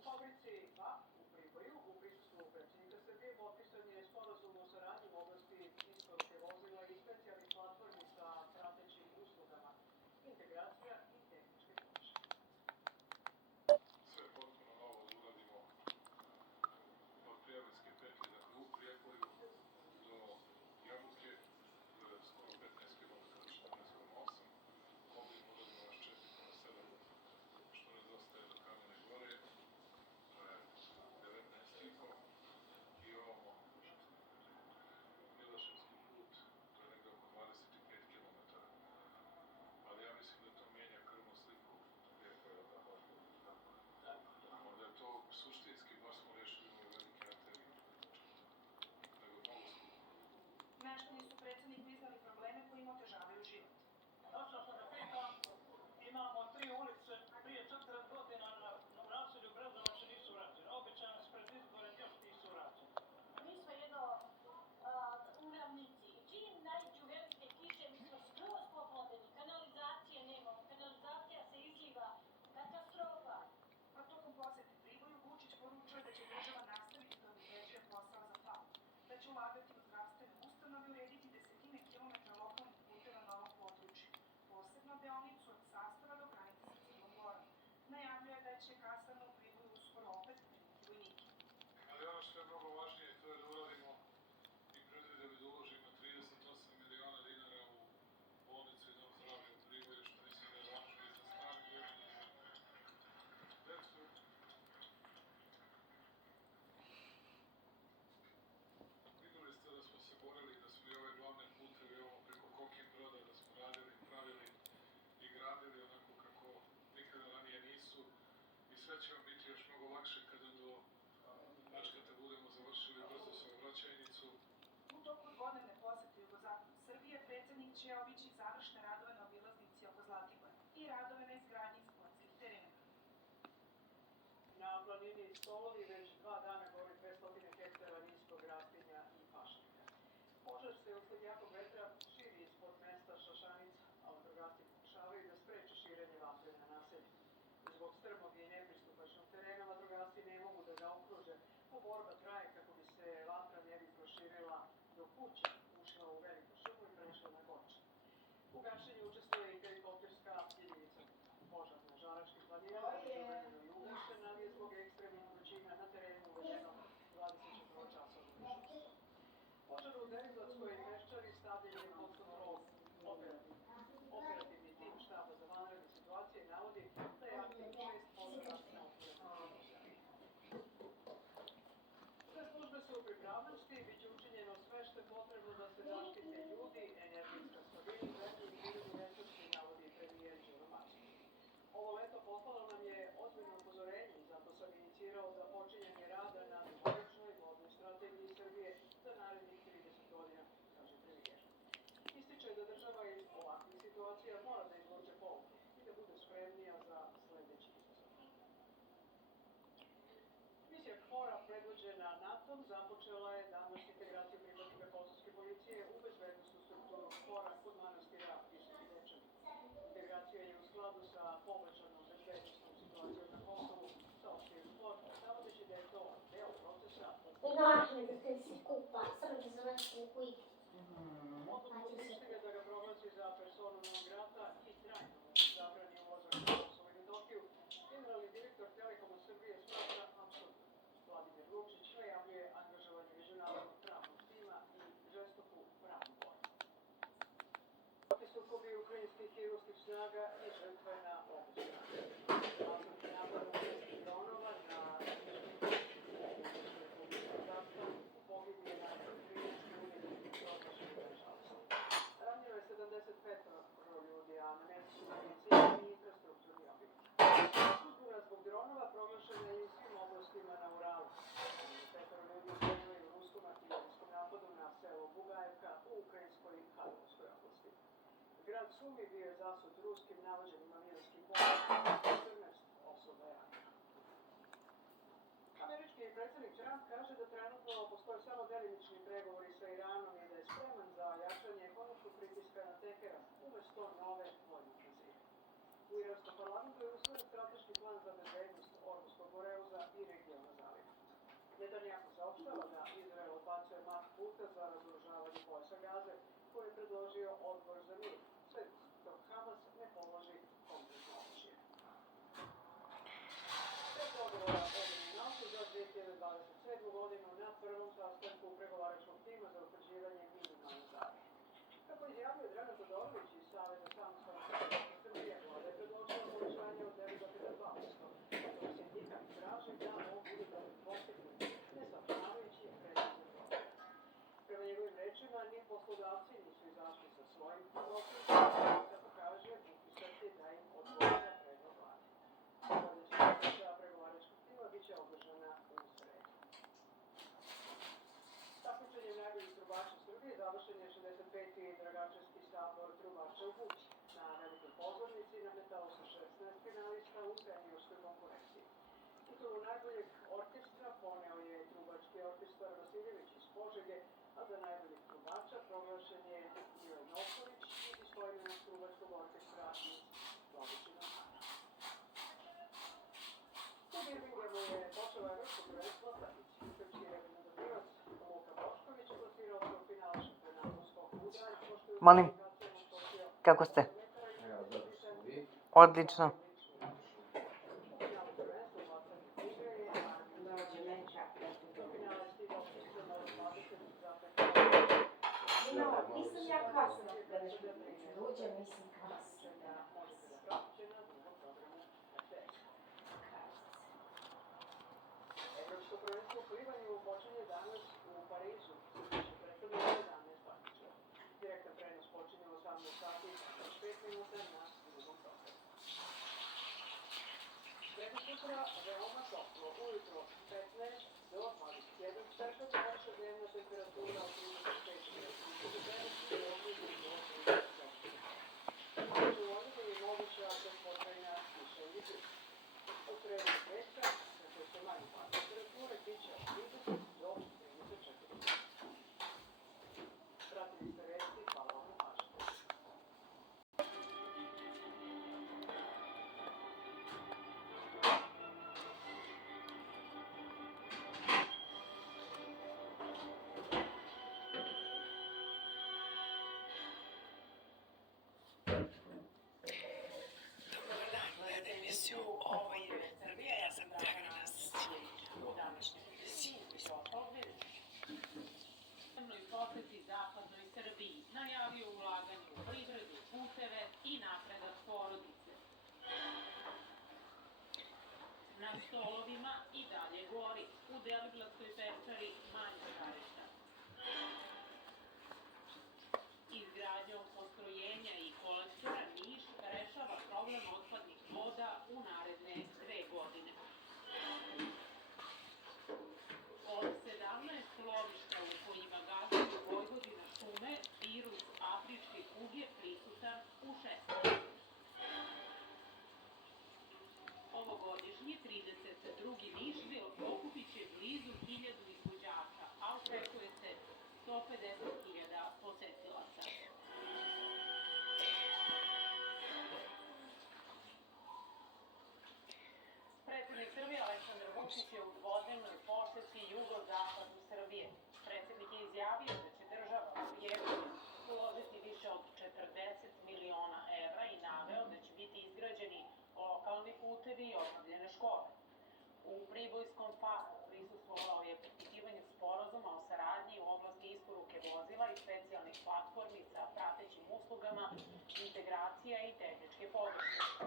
U fabrici VAP u Priboju u prisustvu predsjednika Srbije potpisan je sporazum o saradnji u oblasti isporuke vozila i specijalnih platformi sa pratećim uslugama, integracija i tehničke podrške. Sve potpuno novo da uradimo od Prijevarske petlje, dakle u Prijepolju do Jabuke, to je skoro 15 km, 14,8, ovdje uradimo još 4,7, što nedostaje do Kamene Gore, to je 19,5 i ovamo Miloševski put, to je negde oko 25 km, ali ja mislim da to mijenja krvnu sliku Prijepolja, da je to suštinski, baš smo rešili ove velike arterije, nego mnogo skupo. Meštani su predsjedniku iznali probleme koji im otežavaju život. Došao sam da pitam, imamo 3 ulice, prije 40 godina na naselju Brezovače nisu urađene. Obećane su pred izbore, još nisu urađene. Mi smo jedno u ravnici i čim naiđu velike kiše, mi smo skroz poplavljeni, kanalizacije nemamo, kanalizacija se izliva, katastrofa. A tokom posete Priboju Vučić poručuje da će država nastaviti da obezbeđuje posao za FAP, da će ulagati u zdravstvene ustanove i urediti desetine kilometara lokalnih puteva na ovom području, posebno deonicu od Sastava do granice sa Crnom Gorom. Najavljuje da će kasarna u Priboju uskoro opet primiti vojnike. Ali ono što je mnogo važnije, to je da uradimo i predvideli da uložimo 38 miliona dinara u bolnicu i dom zdravlja u Priboju, što mislim da je važno i za stari ljudi i za decu. Videli ste da smo se borili, da smo i ove glavne puteve, ovo preko Kokin Broda, da smo radili, pravili i gradili onako kako nikada ranije nisu. I sve će vam biti još mnogo lakše kada do Mačkata budemo završili brzo saobraćajnicu. U toku dvodnevne posete jugozapadu Srbije predsjednik će obići završne radove na obilaznici oko Zlatibora i radove na izgradnji sportskih terena. Na planini Stolovi već 2 dana gori 200 hektara niskog rastinja i pašnjaka. Požar se usled jakog vetra širi ispod mesta Šašanica, a vatrogasci pokušavaju da spreče širenje vatre na naselju. Zbog strmog i nepristupačnog terena vatrogasci ne mogu da ga okruže, a borba traje kako bi se vatra ne bi proširila do kuće, ušla u veliku šumu i prešla na Goče. U gašenju učestvuje i helikopterska jedinica. Požar na Žaračkim planinama privremeno i ugašen, ali je zbog ekstremnih vrućina na terenu uvedeno 24-časovno dežurstvo. Požar u Deriblatskoj Peščari stavljen je pod kontrolu. Operativni tim štaba za vanredne situacije navodi da je aktivno 6 požara na operativnom posjadu. Sve službe su u pripravnosti i bit će učinjeno sve što je potrebno da se zaštite ljudi, energetska stabilnost i prirodni resursi, navodi premijer Đuro Maček. Ovo leto poslalo nam je ozbiljno upozorenje i zato sam inicirao započinjanje rada na dugoročnoj vodnoj strategiji Srbije za narednih 30 godina, kaže premijer. Ističe da država iz ovakvih situacija mora da izvuče pouke i da bude spremnija za sledeći izazov. Misija KFOR-a predvođena NATO-om započela je danas integraciju pripadnika kosovske policije u bezbednosnu strukturu KFOR-a kod manastira Visoki Dečani. Integracija je u skladu sa poboljšanom bezbednosnom situacijom na Kosovu, saopštio KFOR, navodeći da je to deo procesa. Važno je da se svi skupa, samo da završimo u igri. Odluku Prištine da ga proglasi za personu non grata i trajno zabrani ulazak u Kosovo i Metohiju, generalni direktor Telekoma Srbije smatra apsurdno. Vladimir Lukšić najavljuje angažovanje međunarodnog pravnog tima i žestoku pravnu borbu. Sukobi ukrajinskih i ruskih snaga i žrtve na obu stranu. Masovni napad ukrajinskih dronova na pogibije na 13 ljudi i proglašeno je žalostno. Ranjeno je 75 ljudi, a na mestu su medicini i infrastrukturni objekti. Uzbuna zbog dronova proglašena je i u svim oblastima na Uralu. 5 ljudi ubijenih u ruskom artiljerijskom napadu na selo Bugajevka u ukrajinskoj Harkovskoj oblasti. Grad Sumi bio je zasut ruskim navođenim avionskih bombama, 14 osoba je ranjeno. Američki predsjednik Trump kaže da trenutno postoje samo delimični pregovori sa Iranom i da je spreman za jačanje ekonomskog pritiska na Teheran umesto nove vojne ofenzive. U iranskom parlamentu je usvojen strateški plan za bezbednost Ormuskog Boreuza i Netanjahu saopštava da Izrael odbacuje map puta za razoružavanje pojasa Gaze koji je predložio odbor za mir, sve dok Hamas ne položi konkretno oružje. Bez dogovora o nominalku za 2027. godinu na prvom sastanku pregovaračkog tima za utvrđivanje minimalne zarade. Kako izjavio Dragan Todorović iz Saveza samostalnih sindikata Srbije, vlada je predložila povećanje od 9,2%, dok sindikat traži da ovo bude postignut, ne saopštavajući precizan program. Prema njegovim rečima, ni poslodavci nisu izašli sa svojim propisima, kako kaže, upisati da im odgovara predlog vlade. Sledeća sednica pregovaračkog tima biće održana u sredu. Takmičenjem najboljih trubača Srbije završen je 65. Dragačevski sabor trubača u Bući. Na velikoj pozornici nametalo se 16 finalista u seniorskoj konkurenciji. Titulu najboljeg orkestra poneo je trubački orkestar Vasiljević iz Požege, a za najboljeg trubača proglašen je Milan Noković iz istoimenog trubačkog orkestra iz Vladičina Hana. U Birminghamu je počelo evropsko prvenstvo atletici. Srpski reprezentativac Luka Bošković plasirao se u finale šampionata u skoku u dalj, pošto je u Molim, kvalifikacijama osvojio kako ste? 8 metara i 40 centimetara. Odlično. Nisam ja kasna da nešto dođem, mislim kasna. Evropsko prvenstvo u plivanju počinje danas u Parizu. Biće predstavljeno 11 takmičara. Direktan prenos počinje u 18 sati i 5 minuta na drugom programu. Preko sutra veoma toplo, ujutro 15 do 21 stepen, naša dnevna temperatura od 35 do 39 do 30 stepena. U Vojvodini je moguća kratkotrajna kiša ili buka. U sredu i petak, kako se manji pad temperature, biće od 30 do 34 stepena. Pratili ste vesti, hvala vam na pažnji. Poseti zapadnoj Srbiji najavio ulaganje u privredu, puteve i napredak porodice. Na stolovima i dalje gori, u Deligradskoj pečari manje žarišta. Izgradnjom postrojenja i kolektora Niš rešava problem otpadnih voda u naredne 2 godine. Od 17 lovišta u kojima gazdaju Vojvodina šume, virus afričke kuge prisutan u 16. Ovogodišnji 32. Nišvil okupit će blizu 1000 izvođača, a očekuje se 150.000 posetilaca. Predsjednik Srbije Aleksandar Vučić je u dvodnevnoj poseti jugozapadu Srbije. Predsjednik je izjavio da će država u Prijeporu uložiti više od 40 miliona evra i naveo da će biti izgrađeni lokalni putevi i obnovljene škole. U Pribojskom FAP-u prisustvovao je potpisivanju sporazuma o saradnji u oblasti isporuke vozila i specijalnih platformi sa pratećim uslugama, integracija i tehničke podrške.